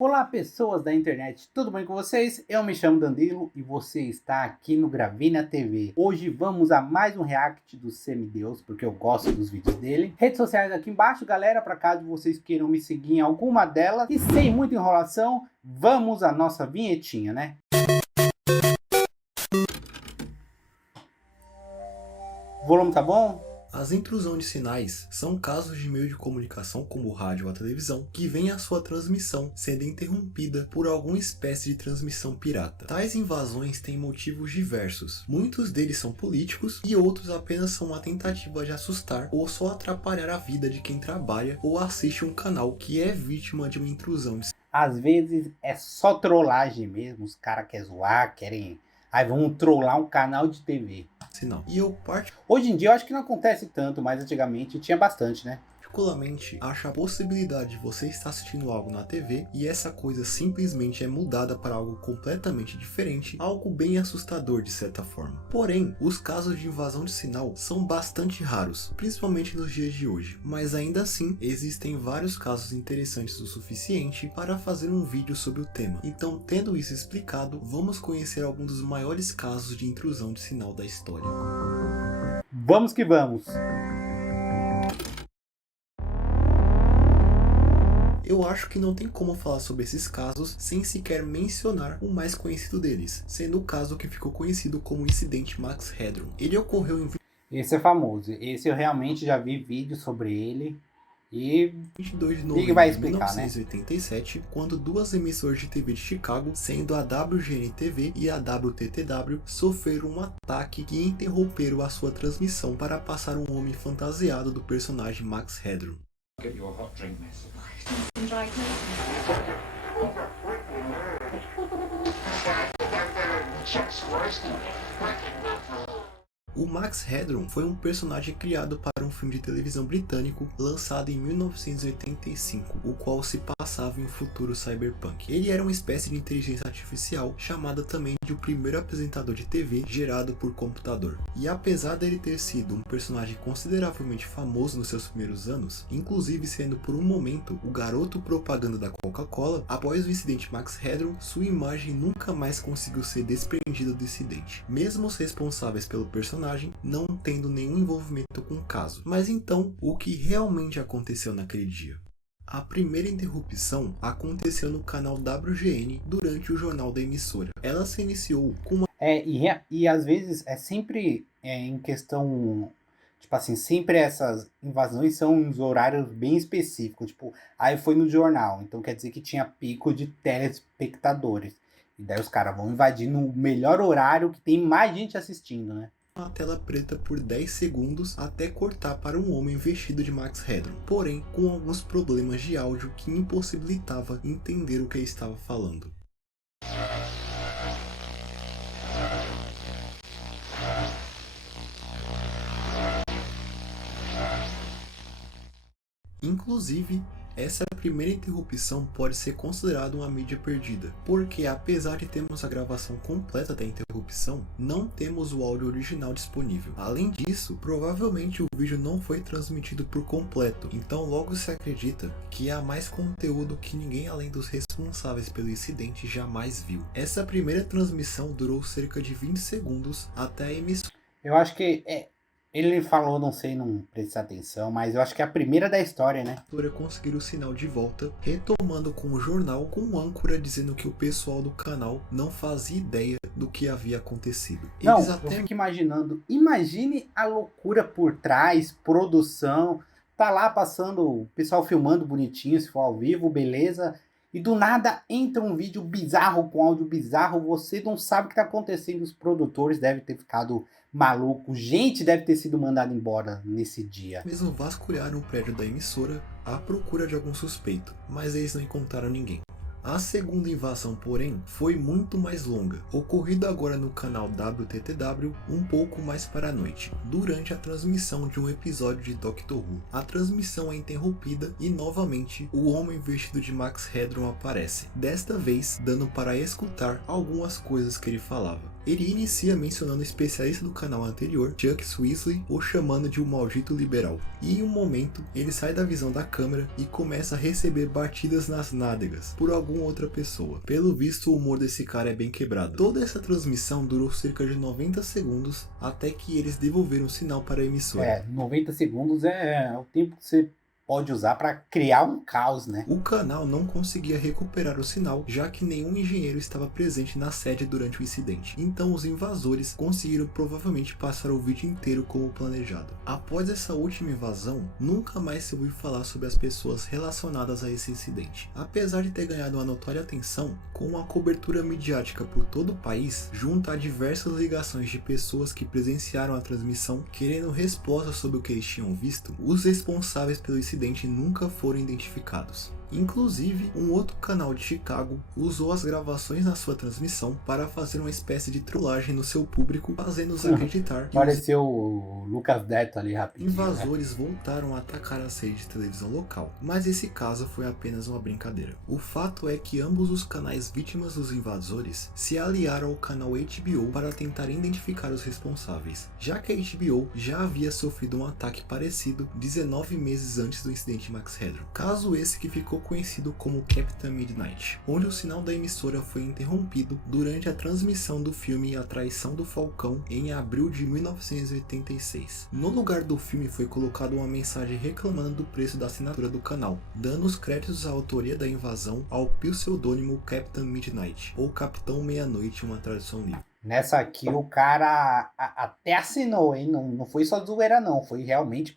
Olá, pessoas da internet, tudo bem com vocês? Eu me chamo Danilo e você está aqui no Gravina TV. Hoje vamos a mais um react do Semideus, porque eu gosto dos vídeos dele. Redes sociais aqui embaixo, galera, para caso vocês queiram me seguir em alguma delas. E sem muita enrolação, vamos à nossa vinhetinha, né? O volume tá bom? As intrusões de sinais são casos de meio de comunicação como o rádio ou a televisão que vem a sua transmissão sendo interrompida por alguma espécie de transmissão pirata. Tais invasões têm motivos diversos, muitos deles são políticos e outros apenas são uma tentativa de assustar ou só atrapalhar a vida de quem trabalha ou assiste um canal que é vítima de uma intrusão. Às vezes é só trollagem mesmo, os caras querem zoar, querem... Aí vamos trollar um canal de TV. Sinal. Hoje em dia eu acho que não acontece tanto, mas antigamente tinha bastante, né? Particularmente, acho a possibilidade de você estar assistindo algo na TV e essa coisa simplesmente é mudada para algo completamente diferente, algo bem assustador de certa forma. Porém, os casos de invasão de sinal são bastante raros, principalmente nos dias de hoje, mas ainda assim existem vários casos interessantes o suficiente para fazer um vídeo sobre o tema. Então, tendo isso explicado, vamos conhecer alguns dos maiores casos de intrusão de sinal da história. Vamos que vamos! Eu acho que não tem como falar sobre esses casos sem sequer mencionar o mais conhecido deles, sendo o caso que ficou conhecido como o incidente Max Headroom. Ele ocorreu em Esse é famoso, esse eu realmente já vi vídeo sobre ele e 22 de novembro vai de explicar, 1987, quando duas emissoras de TV de Chicago, sendo a WGN-TV e a WTTW, sofreram um ataque que interromperam a sua transmissão para passar um homem fantasiado do personagem Max Headroom. Get you a hot drink, miss. O Max Headroom foi um personagem criado para um filme de televisão britânico lançado em 1985, o qual se passava em um futuro cyberpunk. Ele era uma espécie de inteligência artificial, chamada também de o primeiro apresentador de TV gerado por computador. E apesar dele ter sido um personagem consideravelmente famoso nos seus primeiros anos, inclusive sendo por um momento o garoto propaganda da Coca-Cola, após o incidente Max Headroom, sua imagem nunca mais conseguiu ser desprendida do incidente, mesmo os responsáveis pelo personagem não tendo nenhum envolvimento com o caso. Mas então, o que realmente aconteceu naquele dia? A primeira interrupção aconteceu no canal WGN durante o jornal da emissora. Ela se iniciou com uma... E às vezes é sempre em questão, tipo assim, sempre essas invasões são uns horários bem específicos, tipo, aí foi no jornal, então quer dizer que tinha pico de telespectadores. E daí os caras vão invadir no melhor horário que tem mais gente assistindo, né? Uma tela preta por 10 segundos até cortar para um homem vestido de Max Headroom, porém com alguns problemas de áudio que impossibilitava entender o que ele estava falando. Inclusive, essa primeira interrupção pode ser considerada uma mídia perdida, porque apesar de termos a gravação completa da interrupção, não temos o áudio original disponível. Além disso, provavelmente o vídeo não foi transmitido por completo, então logo se acredita que há mais conteúdo que ninguém além dos responsáveis pelo incidente jamais viu. Essa primeira transmissão durou cerca de 20 segundos até a emissão. Eu acho que ele falou, não sei, não prestei atenção, mas eu acho que é a primeira da história, né? Conseguir o sinal de volta, retomando com o jornal com o âncora dizendo que o pessoal do canal não fazia ideia do que havia acontecido. Não, eu fico imaginando, imagine a loucura por trás, produção, tá lá passando, o pessoal filmando bonitinho, se for ao vivo, beleza, e do nada entra um vídeo bizarro com áudio bizarro, você não sabe o que tá acontecendo, os produtores devem ter ficado malucos, gente deve ter sido mandada embora nesse dia. Mesmo vasculharam o prédio da emissora à procura de algum suspeito, mas eles não encontraram ninguém. A segunda invasão, porém, foi muito mais longa, ocorrida agora no canal WTTW um pouco mais para a noite, durante a transmissão de um episódio de Doctor Who. A transmissão é interrompida e novamente o homem vestido de Max Headroom aparece, desta vez dando para escutar algumas coisas que ele falava. Ele inicia mencionando o especialista do canal anterior, Chuck Swisley, o chamando de um maldito liberal. E em um momento, ele sai da visão da câmera e começa a receber batidas nas nádegas por alguma outra pessoa. Pelo visto, o humor desse cara é bem quebrado. Toda essa transmissão durou cerca de 90 segundos até que eles devolveram o sinal para a emissora. 90 segundos é o tempo que você pode usar para criar um caos, né? O canal não conseguia recuperar o sinal, já que nenhum engenheiro estava presente na sede durante o incidente. Então os invasores conseguiram provavelmente passar o vídeo inteiro como planejado. Após essa última invasão, nunca mais se ouviu falar sobre as pessoas relacionadas a esse incidente. Apesar de ter ganhado uma notória atenção, com uma cobertura midiática por todo o país, junto a diversas ligações de pessoas que presenciaram a transmissão querendo respostas sobre o que eles tinham visto, os responsáveis pelo incidente nunca foram identificados. Inclusive, um outro canal de Chicago usou as gravações na sua transmissão para fazer uma espécie de trollagem no seu público, fazendo-os acreditar que os Pareceu o Lucas Neto ali rapidinho, né? invasores voltaram a atacar a sede de televisão local, mas esse caso foi apenas uma brincadeira. O fato é que ambos os canais vítimas dos invasores se aliaram ao canal HBO para tentar identificar os responsáveis, já que a HBO já havia sofrido um ataque parecido 19 meses antes do incidente Max Headroom. Caso esse que ficou conhecido como Captain Midnight, onde o sinal da emissora foi interrompido durante a transmissão do filme A Traição do Falcão em abril de 1986. No lugar do filme foi colocada uma mensagem reclamando do preço da assinatura do canal, dando os créditos à autoria da invasão ao pseudônimo Captain Midnight, ou Capitão Meia-Noite, uma tradução livre. Nessa aqui o cara até assinou, hein? Não foi só zoeira não, foi realmente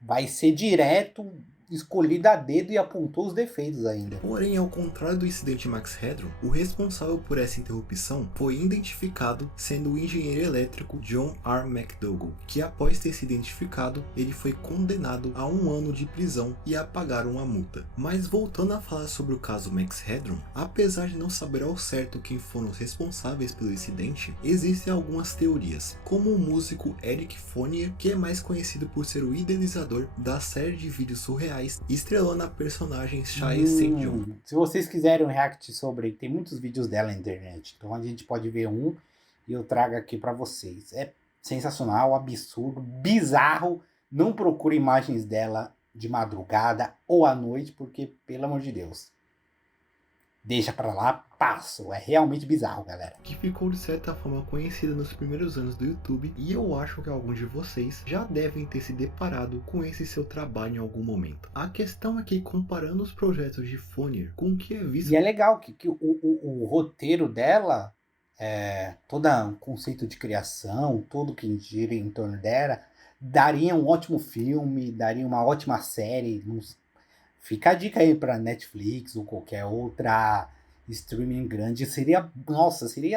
vai ser direto, escolhido a dedo e apontou os defeitos ainda. Porém, ao contrário do incidente Max Headroom, o responsável por essa interrupção foi identificado sendo o engenheiro elétrico John R. McDougall, que após ter se identificado, ele foi condenado a 1 ano de prisão e a pagar uma multa. Mas voltando a falar sobre o caso Max Headroom, apesar de não saber ao certo quem foram os responsáveis pelo incidente, existem algumas teorias, como o músico Eric Fournier, que é mais conhecido por ser o idealizador da série de vídeos surreais estrelando a personagem Shai St. John. Se vocês quiserem um react sobre, tem muitos vídeos dela na internet, então a gente pode ver um e eu trago aqui pra vocês. É sensacional, absurdo, bizarro. Não procure imagens dela de madrugada ou à noite, porque, pelo amor de Deus, deixa pra lá, passo. É realmente bizarro, galera. Que ficou de certa forma conhecida nos primeiros anos do YouTube, e eu acho que alguns de vocês já devem ter se deparado com esse seu trabalho em algum momento. A questão é que, comparando os projetos de Fournier com o que é visto... E é legal que o roteiro dela, todo o conceito de criação, tudo que gira em torno dela, daria um ótimo filme, daria uma ótima série. Fica a dica aí pra Netflix ou qualquer outra streaming grande. Seria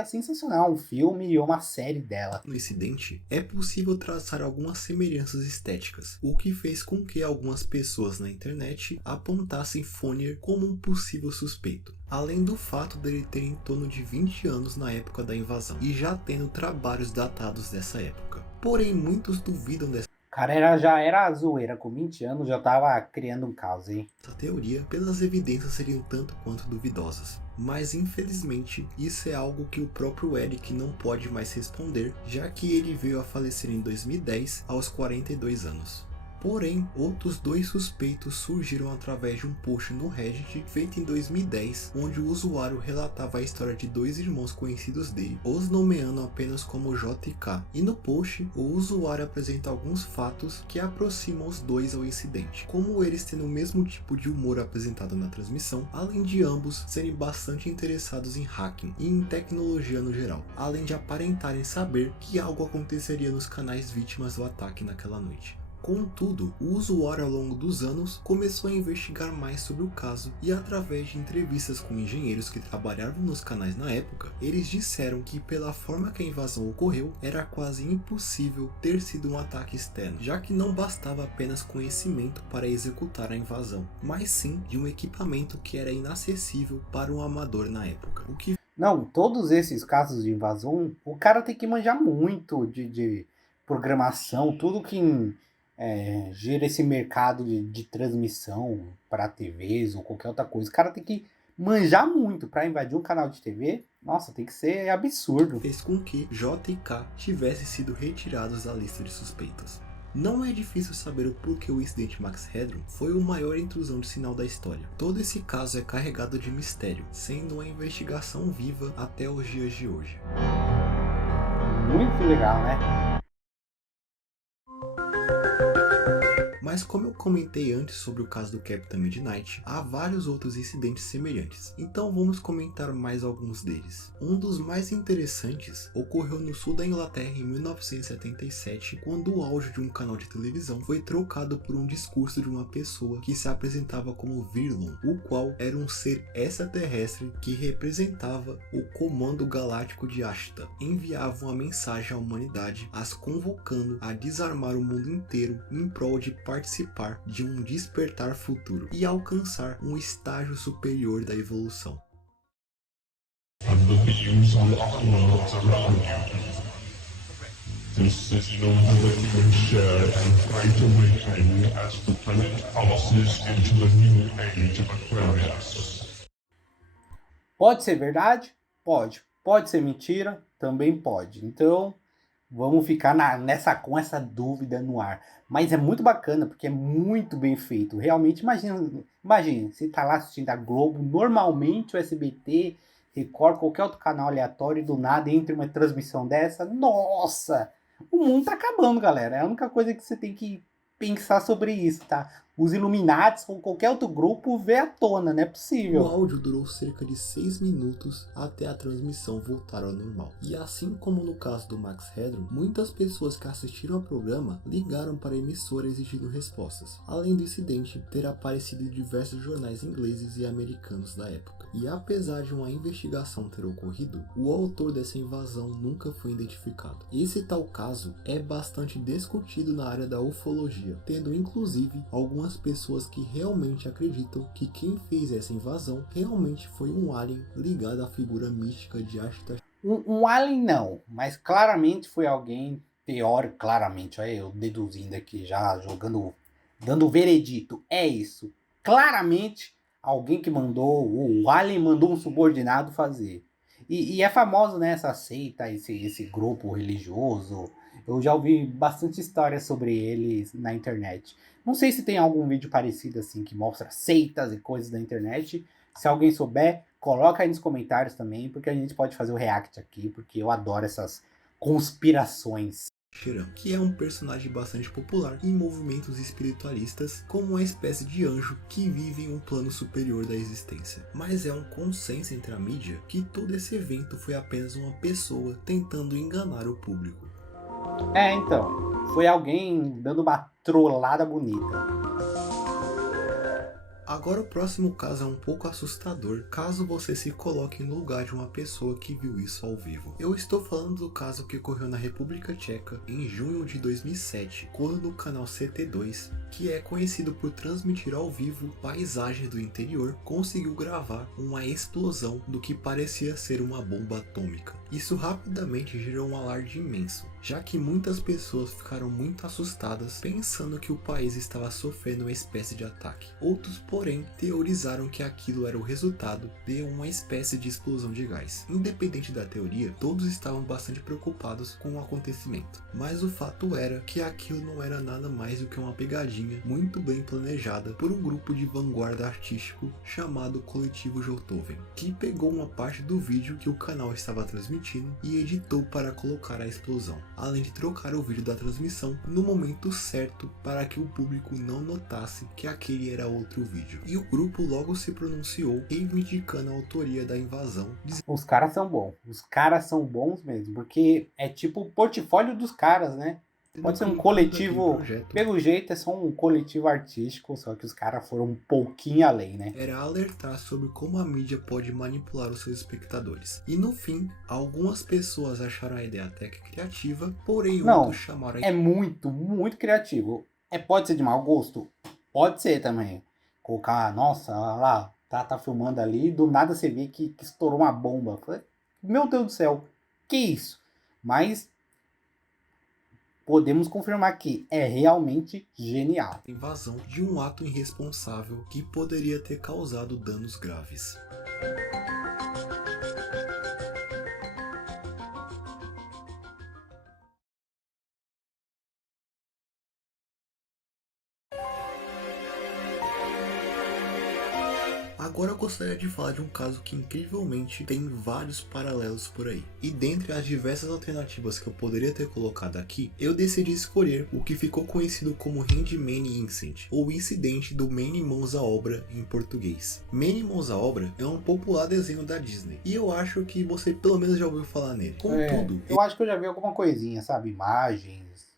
sensacional um filme ou uma série dela. No incidente, é possível traçar algumas semelhanças estéticas, o que fez com que algumas pessoas na internet apontassem Fournier como um possível suspeito. Além do fato dele ter em torno de 20 anos na época da invasão, e já tendo trabalhos datados dessa época. Porém, muitos duvidam dessa Cara, já era zoeira, com 20 anos já tava criando um caos, hein? essa teoria, pelas evidências seriam tanto quanto duvidosas. Mas infelizmente, isso é algo que o próprio Eric não pode mais responder, já que ele veio a falecer em 2010, aos 42 anos. Porém, outros 2 suspeitos surgiram através de um post no Reddit feito em 2010, onde o usuário relatava a história de 2 irmãos conhecidos dele, os nomeando apenas como J e K. E no post, o usuário apresenta alguns fatos que aproximam os dois ao incidente, como eles tendo o mesmo tipo de humor apresentado na transmissão, além de ambos serem bastante interessados em hacking e em tecnologia no geral, além de aparentarem saber que algo aconteceria nos canais vítimas do ataque naquela noite. Contudo, o usuário ao longo dos anos começou a investigar mais sobre o caso e, através de entrevistas com engenheiros que trabalhavam nos canais na época, eles disseram que, pela forma que a invasão ocorreu, era quase impossível ter sido um ataque externo, já que não bastava apenas conhecimento para executar a invasão, mas sim de um equipamento que era inacessível para um amador na época. Não, todos esses casos de invasão, o cara tem que manjar muito de programação, tudo que gira esse mercado de transmissão para TVs ou qualquer outra coisa. O cara tem que manjar muito pra invadir um canal de TV, nossa, tem que ser absurdo. Fez com que J e K tivessem sido retirados da lista de suspeitos. Não é difícil saber o porquê o incidente Max Headroom foi a maior intrusão de sinal da história. Todo esse caso é carregado de mistério, sendo uma investigação viva até os dias de hoje. Muito legal, né? Mas como eu comentei antes sobre o caso do Capitão Midnight, há vários outros incidentes semelhantes, então vamos comentar mais alguns deles. Um dos mais interessantes ocorreu no sul da Inglaterra em 1977, quando o áudio de um canal de televisão foi trocado por um discurso de uma pessoa que se apresentava como Virlon, o qual era um ser extraterrestre que representava o Comando Galáctico de Ashta. Enviava uma mensagem à humanidade, as convocando a desarmar o mundo inteiro em prol de participar de um despertar futuro e alcançar um estágio superior da evolução. And the beings on other worlds around you. This system that you share and great awakening as the planet passes into the new age of Aquarius. Pode ser verdade? Pode. Pode ser mentira? Também pode. Então, vamos ficar com essa dúvida no ar. Mas é muito bacana, porque é muito bem feito. Realmente, imagina, você tá lá assistindo a Globo, normalmente o SBT, Record, qualquer outro canal aleatório, e do nada entra uma transmissão dessa. Nossa! O mundo tá acabando, galera. É a única coisa que você tem que pensar sobre isso, tá? Os Illuminatis ou qualquer outro grupo vê à tona, não é possível. O áudio durou cerca de 6 minutos até a transmissão voltar ao normal. E assim como no caso do Max Headroom, muitas pessoas que assistiram ao programa ligaram para a emissora exigindo respostas. Além do incidente ter aparecido em diversos jornais ingleses e americanos da época. E apesar de uma investigação ter ocorrido, o autor dessa invasão nunca foi identificado. Esse tal caso é bastante discutido na área da ufologia, tendo inclusive algumas pessoas que realmente acreditam que quem fez essa invasão realmente foi um alien ligado à figura mística de Ashta. Um alien não, mas claramente foi alguém teórico, claramente, olha eu deduzindo aqui já, dando o veredito, é isso. Claramente, alguém que o alien mandou um subordinado fazer. E é famoso, né, essa seita, esse grupo religioso. Eu já ouvi bastante histórias sobre eles na internet. Não sei se tem algum vídeo parecido assim que mostra seitas e coisas da internet. Se alguém souber, coloca aí nos comentários também, porque a gente pode fazer o react aqui, porque eu adoro essas conspirações. Sheran, que é um personagem bastante popular em movimentos espiritualistas, como uma espécie de anjo que vive em um plano superior da existência. Mas é um consenso entre a mídia que todo esse evento foi apenas uma pessoa tentando enganar o público. Então, foi alguém dando uma trollada bonita. Agora o próximo caso é um pouco assustador, caso você se coloque no lugar de uma pessoa que viu isso ao vivo. Eu estou falando do caso que ocorreu na República Tcheca em junho de 2007, quando no canal CT2, que é conhecido por transmitir ao vivo paisagens do interior, conseguiu gravar uma explosão do que parecia ser uma bomba atômica. Isso rapidamente gerou um alarde imenso, já que muitas pessoas ficaram muito assustadas pensando que o país estava sofrendo uma espécie de ataque. Outros, porém, teorizaram que aquilo era o resultado de uma espécie de explosão de gás. Independente da teoria, todos estavam bastante preocupados com o acontecimento, mas o fato era que aquilo não era nada mais do que uma pegadinha muito bem planejada por um grupo de vanguarda artístico chamado Coletivo Jothoven, que pegou uma parte do vídeo que o canal estava transmitindo e editou para colocar a explosão, além de trocar o vídeo da transmissão no momento certo para que o público não notasse que aquele era outro vídeo. E o grupo logo se pronunciou, reivindicando a autoria da invasão. Os caras são bons mesmo, porque é tipo o portfólio dos caras, né? Pode ser um coletivo, pelo jeito é só um coletivo artístico, só que os caras foram um pouquinho além, né? Era alertar sobre como a mídia pode manipular os seus espectadores. E no fim, algumas pessoas acharam a ideia até que criativa, porém outros chamaram a... É muito, muito criativo. Pode ser de mau gosto? Pode ser também. Colocar, nossa, olha lá, tá filmando ali, do nada você vê que estourou uma bomba. Meu Deus do céu, que isso? Mas podemos confirmar que é realmente genial. Invasão de um ato irresponsável que poderia ter causado danos graves. Agora eu gostaria de falar de um caso que incrivelmente tem vários paralelos por aí. E dentre as diversas alternativas que eu poderia ter colocado aqui, eu decidi escolher o que ficou conhecido como Handmaid Incident, ou Incidente do Many Mãos à Obra em português. Many Mãos à Obra é um popular desenho da Disney, e eu acho que você pelo menos já ouviu falar nele. Contudo, eu acho que eu já vi alguma coisinha, sabe? Imagens,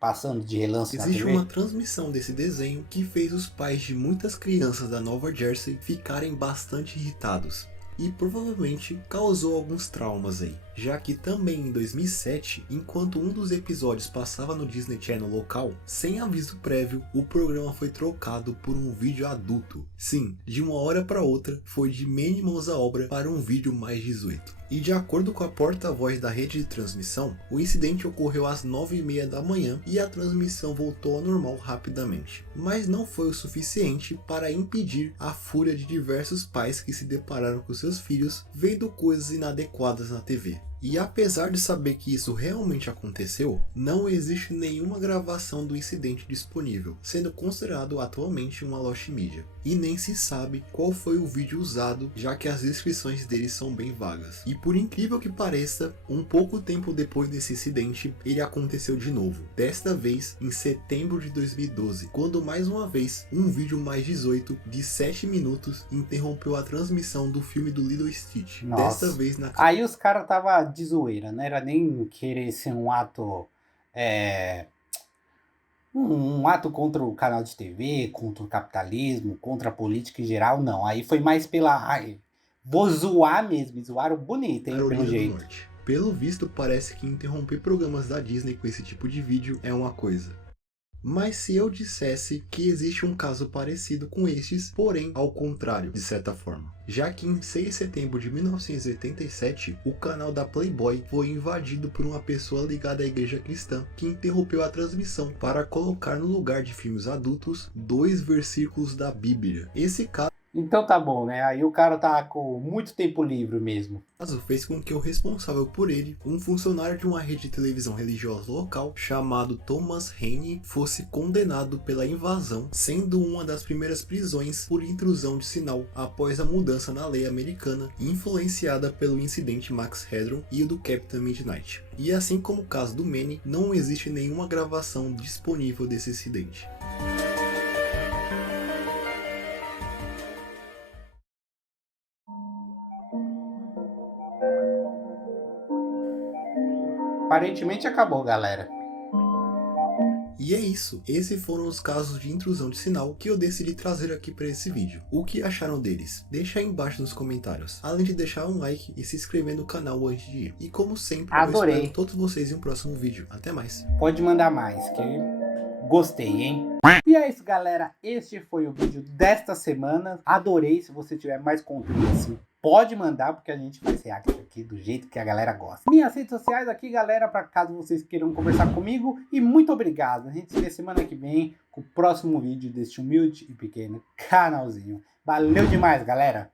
passando de relance na existe TV. uma transmissão desse desenho que fez os pais de muitas crianças da Nova Jersey ficarem bastante irritados. E provavelmente causou alguns traumas aí, já que também em 2007, enquanto um dos episódios passava no Disney Channel local, sem aviso prévio, o programa foi trocado por um vídeo adulto. Sim, de uma hora para outra, foi de Many Mãos à Obra para um vídeo mais 18. E de acordo com a porta-voz da rede de transmissão, o incidente ocorreu às 9h30 da manhã e a transmissão voltou ao normal rapidamente. Mas não foi o suficiente para impedir a fúria de diversos pais que se depararam com seus filhos vendo coisas inadequadas na TV. E apesar de saber que isso realmente aconteceu, não existe nenhuma gravação do incidente disponível, sendo considerado atualmente uma lost media. E nem se sabe qual foi o vídeo usado, já que as descrições dele são bem vagas. E por incrível que pareça, um pouco tempo depois desse incidente, ele aconteceu de novo. Desta vez em setembro de 2012, quando mais uma vez um vídeo mais 18 de 7 minutos interrompeu a transmissão do filme do Lilo e Stitch. Nossa. Desta vez na Aí os caras tava de zoeira, não era nem querer ser um ato um ato contra o canal de TV, contra o capitalismo, contra a política em geral, não. Aí foi mais pela vou zoar mesmo, zoaram bonito, hein, Carolina pelo do jeito. Norte. Pelo visto, parece que interromper programas da Disney com esse tipo de vídeo é uma coisa. Mas se eu dissesse que existe um caso parecido com estes, porém ao contrário, de certa forma. Já que em 6 de setembro de 1987, o canal da Playboy foi invadido por uma pessoa ligada à igreja cristã que interrompeu a transmissão para colocar no lugar de filmes adultos 2 versículos da Bíblia. Esse caso Então tá bom, né? Aí o cara tá com muito tempo livre mesmo. fez com que o responsável por ele, um funcionário de uma rede de televisão religiosa local chamado Thomas Haney, fosse condenado pela invasão, sendo uma das primeiras prisões por intrusão de sinal após a mudança na lei americana, influenciada pelo incidente Max Headroom e o do Captain Midnight. E assim como o caso do Manny, não existe nenhuma gravação disponível desse incidente. Aparentemente acabou, galera. E é isso, esses foram os casos de intrusão de sinal que eu decidi trazer aqui para esse vídeo. O que acharam deles? Deixa aí embaixo nos comentários, além de deixar um like e se inscrever no canal antes de ir. E como sempre, Adorei. eu espero todos vocês em um próximo vídeo. Até mais! Pode mandar mais, que gostei, hein? E é isso, galera. Este foi o vídeo desta semana. Adorei. Se você tiver mais conteúdo assim, pode mandar, porque a gente faz react aqui do jeito que a galera gosta. Minhas redes sociais aqui, galera, para caso vocês queiram conversar comigo. E muito obrigado. A gente se vê semana que vem com o próximo vídeo deste humilde e pequeno canalzinho. Valeu demais, galera!